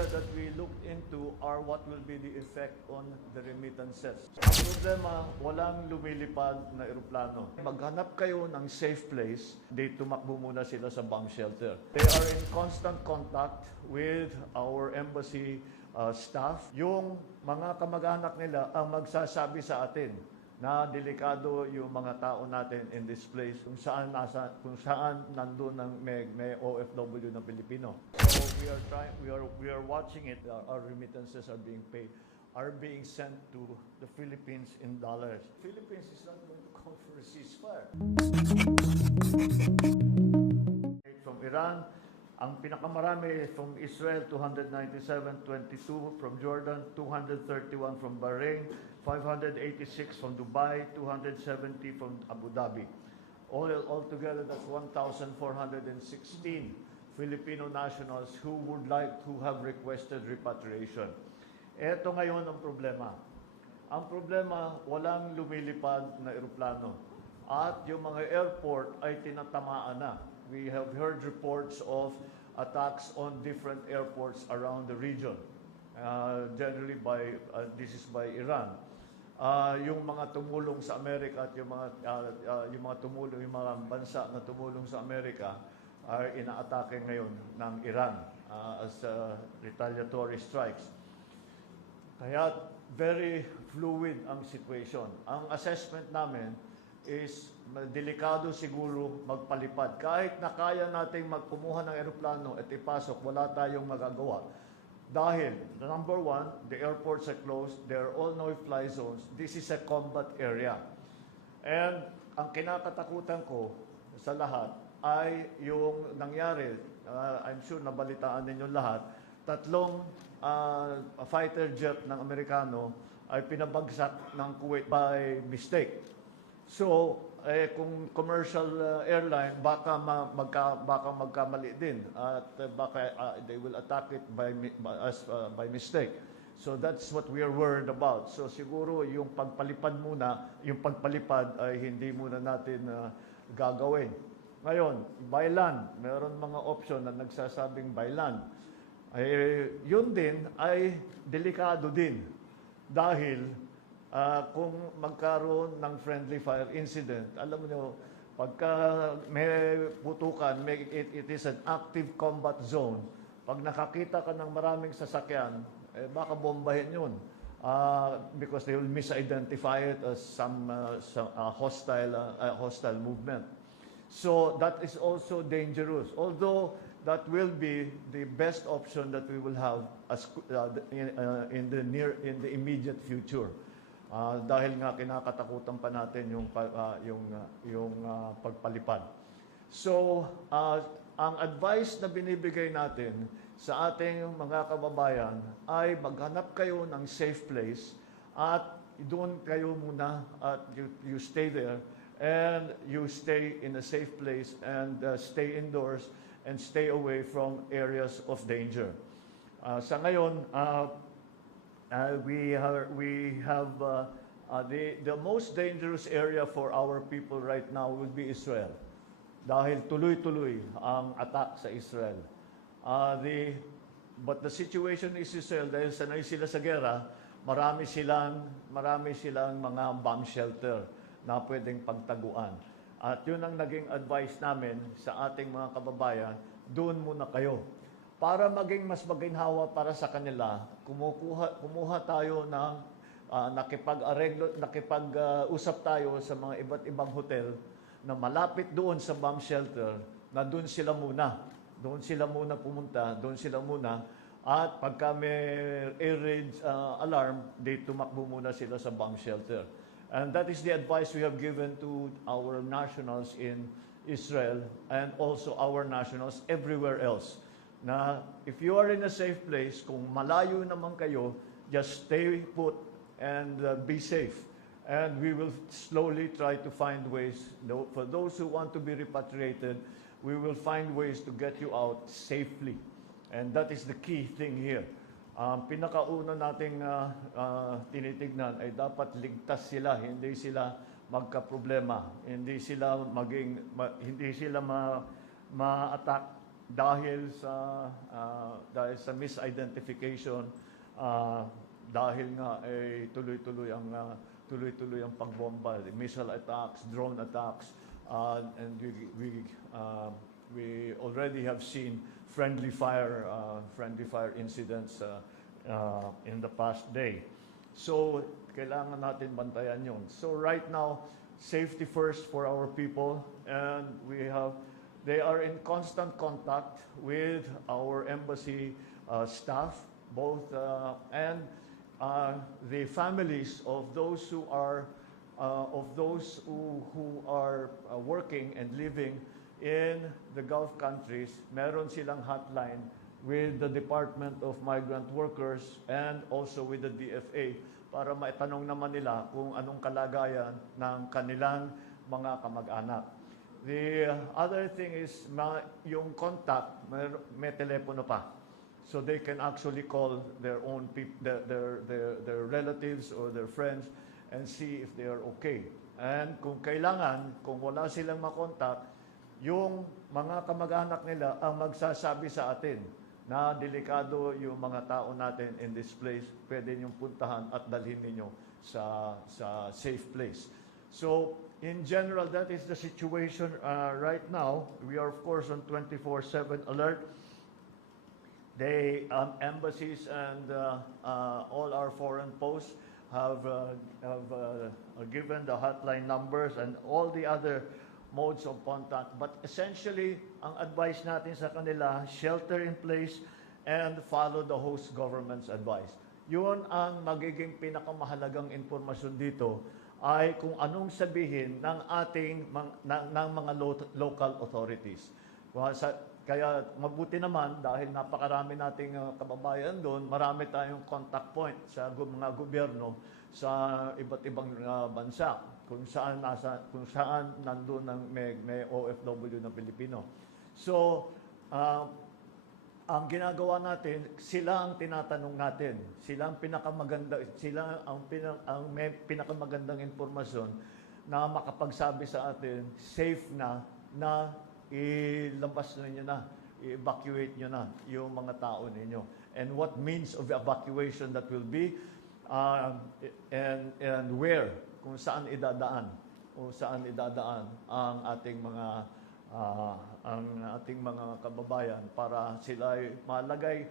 area that we looked into are what will be the effect on the remittances. Ang problema, walang lumilipad na eroplano. Maghanap kayo ng safe place, di tumakbo muna sila sa bomb shelter. They are in constant contact with our embassy staff. Yung mga kamag-anak nila ang magsasabi sa atin na delikado yung mga tao natin in this place kung saan nandoon ng may OFW na Pilipino. So we are watching it. Our remittances are being sent to the Philippines in dollars. Philippines is not going to call for a ceasefire. From Iran, ang pinakamarami from Israel 297, 22 from Jordan, 231 from Bahrain, 586 from Dubai, 270 from Abu Dhabi. Altogether, that's 1,416 Filipino nationals who have requested repatriation. Ito ngayon ang problema. Ang problema, walang lumilipad na eroplano. At yung mga airport ay tinatamaan na. We have heard reports of attacks on different airports around the region. Generally this is by Iran. Yung mga tumulong sa Amerika at yung mga bansa na tumulong sa Amerika ay inaatake ngayon ng Iran as retaliatory strikes. Kaya very fluid ang situation. Ang assessment namin is delikado siguro magpalipad. Kahit na kaya nating magkumuha ng eroplano at ipasok, wala tayong magagawa. Dahil, number one, the airports are closed, there are all no-fly zones. This is a combat area. And ang kinakatakutan ko sa lahat ay yung nangyari, I'm sure nabalitaan ninyo lahat, tatlong fighter jet ng Amerikano ay pinabagsak ng Kuwait by mistake. So, kung commercial airline, baka magkamali din at baka they will attack it by mistake. So that's what we are worried about. So siguro yung pagpalipad ay hindi muna natin gagawin. Ngayon, by land, meron mga option na nagsasabing by land. Yun din ay delikado din dahil kung magkaroon ng friendly fire incident, alam niyo, pagka may putukan, it is an active combat zone. Pag nakakita ka ng maraming sasakyan, baka bombahin yun. Because they will misidentify it as some hostile movement. So that is also dangerous. Although that will be the best option that we will have in the immediate future. Dahil nga kinakatakutan pa natin yung pagpalipad. So, ang advice na binibigay natin sa ating mga kababayan ay maghanap kayo ng safe place at doon kayo muna at you stay there and you stay in a safe place and stay indoors and stay away from areas of danger. Sa ngayon, we have the most dangerous area for our people right now would be Israel. Dahil tuloy-tuloy ang attack sa Israel. But the situation is Israel, dahil sanay sila sa gera, marami silang mga bomb shelter na pwedeng pagtaguan. At yun ang naging advice namin sa ating mga kababayan, doon muna kayo. Para maging mas maginhawa para sa kanila, kumuha tayo ng nakipag-usap tayo sa mga iba't ibang hotel na malapit doon sa bomb shelter, na doon sila muna pumunta, at pagka may air raid alarm, tumakbo muna sila sa bomb shelter. And that is the advice we have given to our nationals in Israel and also our nationals everywhere else. Na if you are in a safe place, kung malayo naman kayo, just stay put and be safe. And we will slowly try to find ways. For those who want to be repatriated, we will find ways to get you out safely. And that is the key thing here. Pinakauna nating tinitignan ay dapat ligtas sila, hindi sila magka-problema, hindi sila ma-attack dahil sa misidentification, dahil nga tuloy-tuloy ang pagbomba, missile attacks, drone attacks, and we already have seen friendly fire incidents in the past day. So kailangan natin bantayan yun. So right now, safety first for our people, and they are in constant contact with our embassy staff, both and the families of those who are working and living in the Gulf countries. Meron silang hotline with the Department of Migrant Workers and also with the DFA para maitanong naman nila kung anong kalagayan ng kanilang mga kamag-anak. The other thing is yung contact, may telepono pa. So they can actually call their own their relatives or their friends and see if they are okay. And kung kailangan, kung wala silang makontak, yung mga kamag-anak nila ang magsasabi sa atin na delikado yung mga tao natin in this place, pwede niyong puntahan at dalhin ninyo sa safe place. So, in general, that is the situation right now. We are, of course, on 24/7 alert. The embassies and all our foreign posts have given the hotline numbers and all the other modes of contact. But essentially, ang advice natin sa kanila, shelter in place and follow the host government's advice. Yun ang magiging pinakamahalagang impormasyon dito ay kung anong sabihin ng mga local authorities. Kaya mabuti naman dahil napakarami nating kababayan doon, marami tayong contact point sa mga gobyerno sa iba't ibang bansa kung saan nandoon may OFW na Pilipino. So, ang ginagawa natin, sila ang tinatanong natin. Sila ang may pinakamagandang impormasyon na makapagsabi sa atin, safe na ilabas ninyo na, i-evacuate nyo na yung mga tao ninyo. And what means of evacuation that will be, and where, kung saan idadaan ang ating mga kababayan para sila ay malagay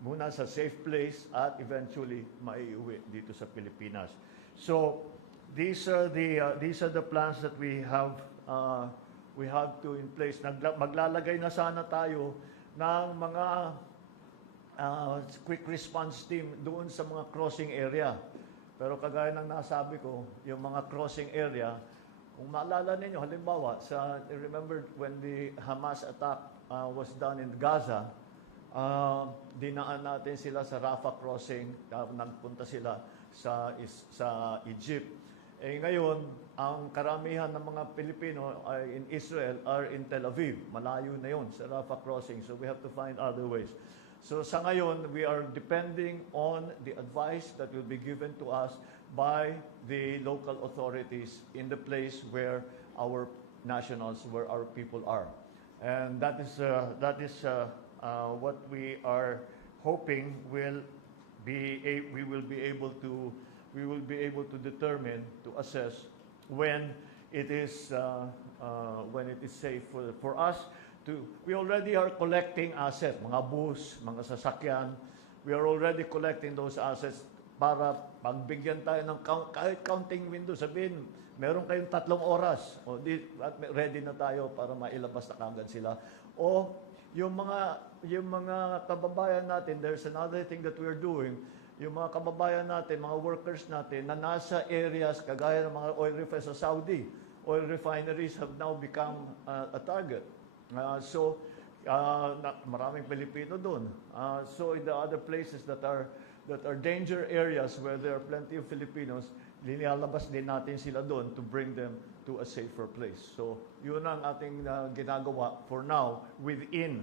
muna sa safe place at eventually maiuwi dito sa Pilipinas. So these are the plans that we have to in place. Maglalagay na sana tayo ng mga quick response team doon sa mga crossing area. Pero kagaya ng nasabi ko, yung mga crossing area, kung maalala ninyo, halimbawa, remember when the Hamas attack was done in Gaza, dinaan natin sila sa Rafah crossing, nagpunta sila sa Egypt. Ngayon, ang karamihan ng mga Pilipino in Israel are in Tel Aviv. Malayo na yun sa Rafah crossing, so we have to find other ways. So sa ngayon, we are depending on the advice that will be given to us by the local authorities in the place where our nationals, where our people are. And that is what we are hoping we will be able to determine, to assess when it is safe for us. We already are collecting assets, mga bus, mga sasakyan. We are already collecting those assets para pagbigyan tayo ng kahit counting window, sabihin, meron kayong 3 oras, ready na tayo para mailabas na kagad sila. O yung mga kababayan natin, there's another thing that we're doing, yung mga kababayan natin, mga workers natin na nasa areas kagaya ng mga oil refineries sa Saudi. Oil refineries have now become a target. Maraming Pilipino doon. So in the other places that are danger areas where there are plenty of Filipinos, linalabas din natin sila doon to bring them to a safer place. So yun ang ating ginagawa for now within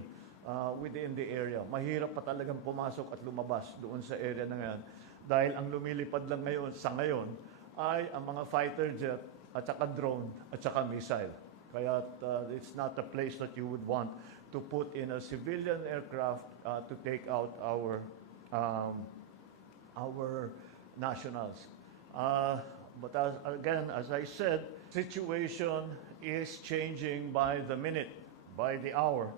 the area. Mahirap pa talagang pumasok at lumabas doon sa area na ngayon dahil ang lumilipad lang ngayon ay ang mga fighter jet at saka drone at saka missile. Kaya it's not a place that you would want to put in a civilian aircraft to take out our nationals. But again, as I said, situation is changing by the minute, by the hour.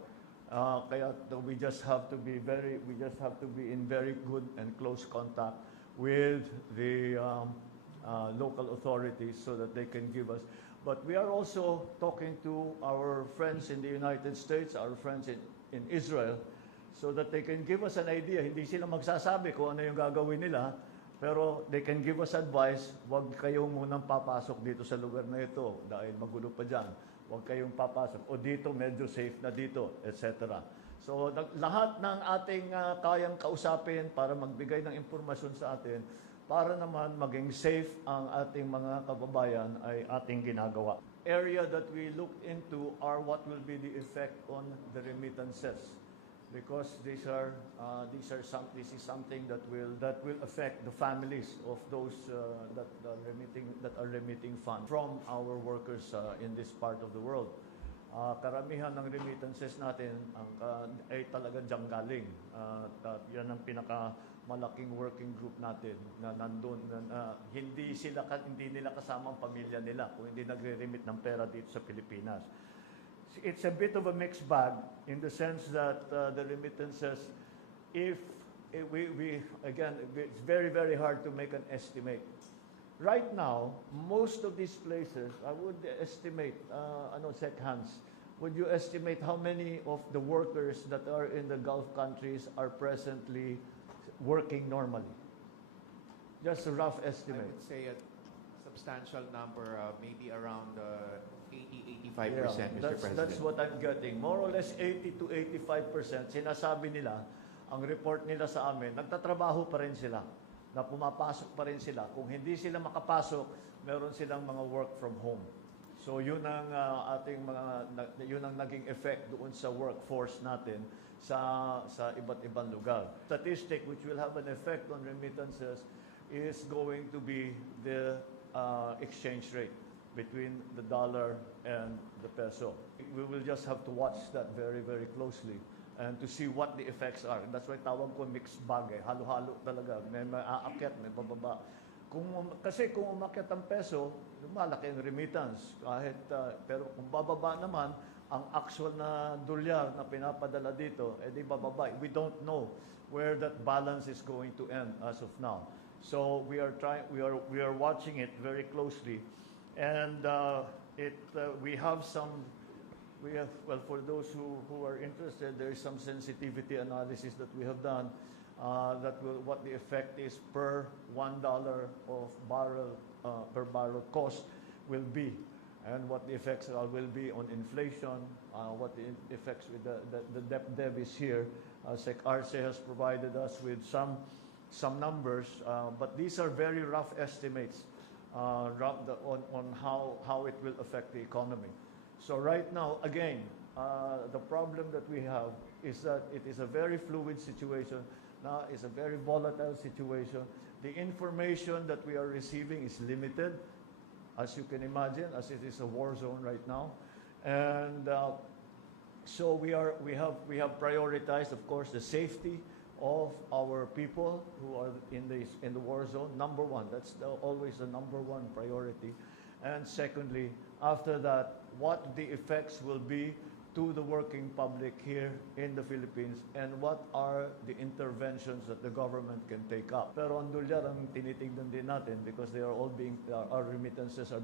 Kaya we just have to be in very good and close contact with the local authorities so that they can give us. But we are also talking to our friends in the United States, our friends in Israel, so that they can give us an idea. Hindi sila magsasabi kung ano yung gagawin nila, pero they can give us advice. Huwag kayong munang papasok dito sa lugar na ito dahil magulo pa dyan. Huwag kayong papasok. O dito, medyo safe na dito, etc. So, lahat ng ating kayang kausapin para magbigay ng impormasyon sa atin, para naman maging safe ang ating mga kababayan ay ating ginagawa. Area that we looked into are what will be the effect on the remittances, because this is something that will affect the families of those that are remitting funds from our workers in this part of the world. Karamihan ng remittances natin ay talaga diyan galing. Yan ang pinakamalaking working group natin na nandun. Hindi nila kasama ang pamilya nila kung hindi nagre-remit ng pera dito sa Pilipinas. It's a bit of a mixed bag in the sense that the remittances, again, it's very, very hard to make an estimate. Right now, most of these places, I would estimate, Sec Hans, would you estimate how many of the workers that are in the Gulf countries are presently working normally? Just a rough estimate. I would say a substantial number, maybe around 80-85%, Mr. President. That's what I'm getting. More or less 80 to 85%. Sinasabi nila, ang report nila sa amin, nagtatrabaho pa rin sila, na pumapasok pa rin sila. Kung hindi sila makapasok, meron silang mga work from home. So yun ang yun ang naging effect doon sa workforce natin sa iba't ibang lugar. Statistic which will have an effect on remittances is going to be the exchange rate between the dollar and the peso. We will just have to watch that very, very closely and to see what the effects are. That's why tawag ko mixed bag. Halo-halo talaga. May maaakyat, may bababa. Kasi kung umakyat ang peso, lumalaki ang remittance. Pero kung bababa naman, ang actual na dolyar na pinapadala dito, edi bababa. We don't know where that balance is going to end as of now. So we are watching it very closely. And for those who are interested, there is some sensitivity analysis that we have done what the effect is per $1 of per barrel cost will be, and what the effects will be on inflation, what the effects with the debt is here. Sec Arce has provided us with some numbers, but these are very rough estimates on how it will affect the economy. So right now, again, the problem that we have is that it is a very fluid situation. Now it's a very volatile situation. The information that we are receiving is limited, as you can imagine, as it is a war zone right now. And so we have prioritized, of course, the safety of our people who are in the war zone. Number one, that's always the number one priority. And secondly, after that, what the effects will be to the working public here in the Philippines, and what are the interventions that the government can take up. Pero ang dolyar ang tinitingnan din natin because our remittances are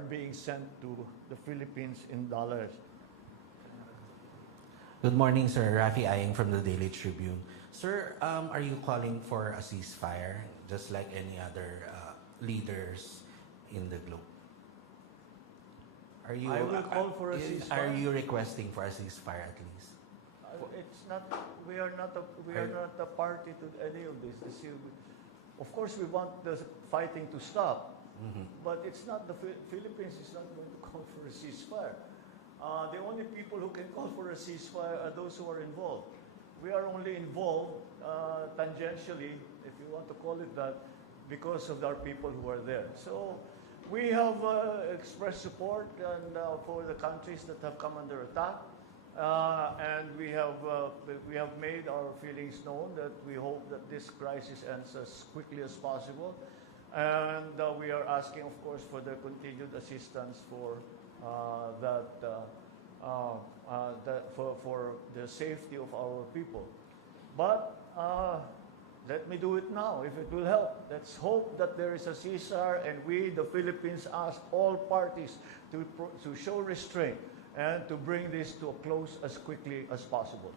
being sent to the Philippines in dollars. Good morning, sir. Rafi Aying from the Daily Tribune. Sir, are you calling for a ceasefire, just like any other leaders in the globe? I will call for a ceasefire. Are you requesting for a ceasefire at least? It's not. We are not a party to any of this. Of course, we want the fighting to stop, but it's not the Philippines is not going to call for a ceasefire. The only people who can call for a ceasefire are those who are involved. We are only involved tangentially, if you want to call it that, because of our people who are there. So we have expressed support and for the countries that have come under attack, And we have made our feelings known that we hope that this crisis ends as quickly as possible. And we are asking, of course, for the continued assistance for for the safety of our people. But let me do it now, if it will help. Let's hope that there is a ceasefire, and we, the Philippines, ask all parties to show restraint and to bring this to a close as quickly as possible.